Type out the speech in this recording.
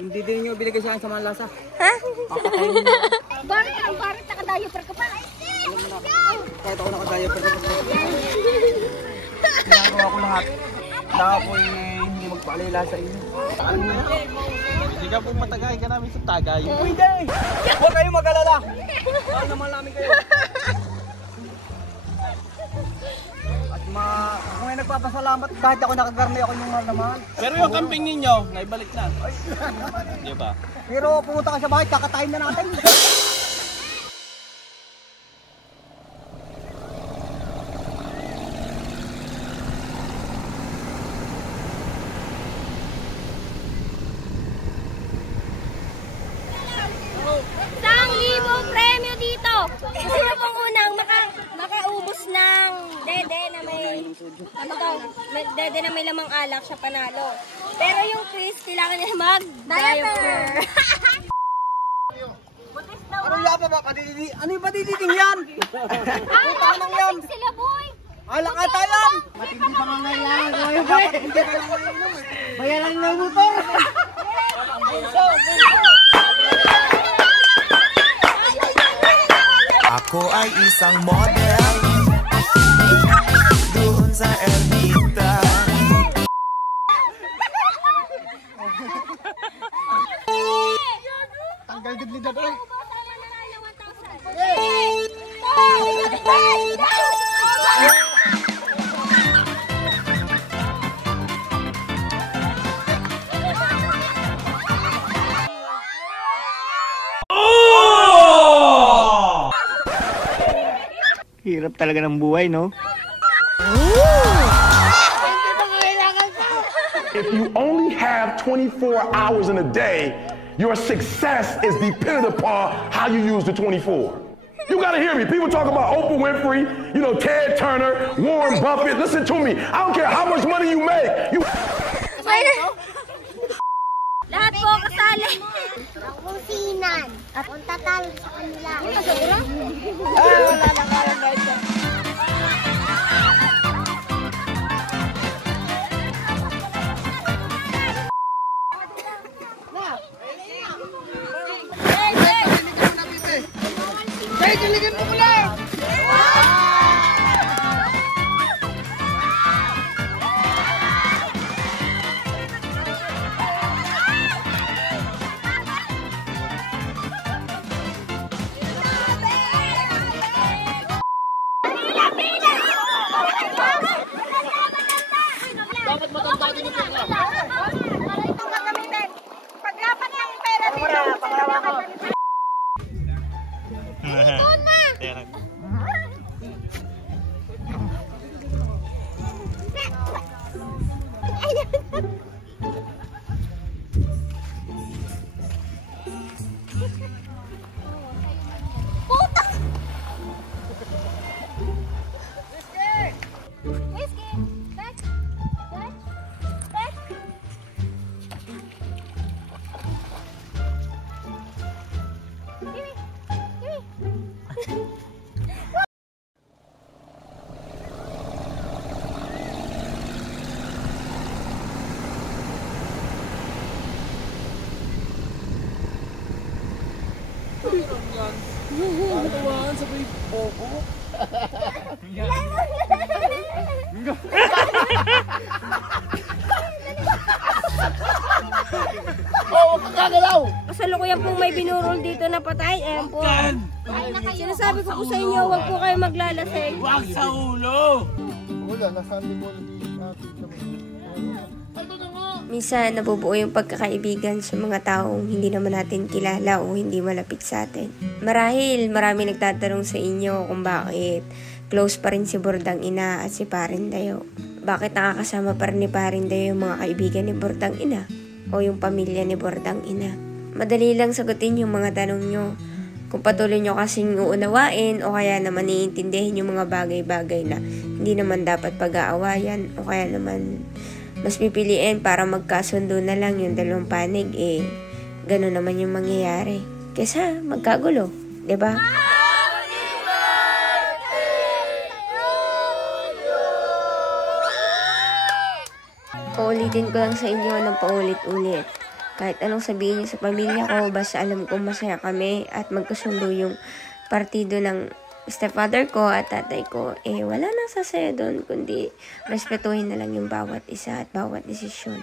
Hindi din nyo binigay siya sa mga lasa. Ha? Bakit naka-diaper ka pa? Kahit ako naka-diaper ka pa. Ginagawa ko lahat. Baka po hindi magpaalala sa inyo. Hindi ka po matagay ka namin sa tagay. Hindi! Huwag kayong mag-alala. Mahal naman namin kayo. At kung may nagpapasalamat, kahit ako nakagarni ako yung mahal na mahal. Pero yung camping ninyo, naibalik na. Di ba? Pero pumunta ka sa bahay, kakatayin na natin. Premyo dito. Sino pong unang makaubos ng dede na may lamang alak siya panalo. Pero yung Chris, kailangan niya mag-diaper. Ano yapa ba? Ano yung padididing yan? Puta nang yan. Sila boy. Alak ata yan. Matindi pa nga ngayon. Hindi ka lang mainom eh. Bayaran ng motor. Ako ay isang model doon sa Ermita. Tanggal gidlidad eh. Hirap talaga ng buhay, no? If you only have 24 hours in a day, your success is dependent upon how you use the 24. You gotta hear me. People talk about Oprah Winfrey, you know, Ted Turner, Warren Buffett. Listen to me. I don't care how much money you make. Lahat po kasali. Ang kusinan. At ang tatal sa kanila. Wala lang kalang guys. Hey, kiligin mo lang! Dapat matanda din yung program. Ito gagamitin. Paglapat ng pera dito. Tuwaan sa may popo. Oh, huwag kang gagalaw! Kasalukuyan pong may binurol dito na patay. Ayan po. Sinasabi ko po sa inyo, huwag po kayo maglalasing. Wag sa ulo! Wala, nasaan din mo Minsan nabubuo yung pagkakaibigan sa mga taong hindi naman natin kilala o hindi malapit sa atin. Marahil marami nagtatanong sa inyo kung bakit close pa rin si Bordang Ina at si Parindayo. Bakit nakakasama pa rin ni Parindayo yung mga kaibigan ni Bordang Ina o yung pamilya ni Bordang Ina. Madali lang sagutin yung mga tanong nyo. Kung patuloy nyo kasing uunawain o kaya naman iintindihin yung mga bagay-bagay na hindi naman dapat pag-aawayan o kaya naman mas pipiliin para magkasundo na lang yung dalawang panig, gano'n naman yung mangyayari. Kesa magkagulo, diba? Uulitin ko lang sa inyo ng paulit-ulit. Kahit anong sabihin niyo sa pamilya ko, basta alam kong masaya kami at magkasundo yung partido ng stepfather ko at tatay ko, wala nang sasaya doon, kundi respetuhin na lang yung bawat isa at bawat desisyon.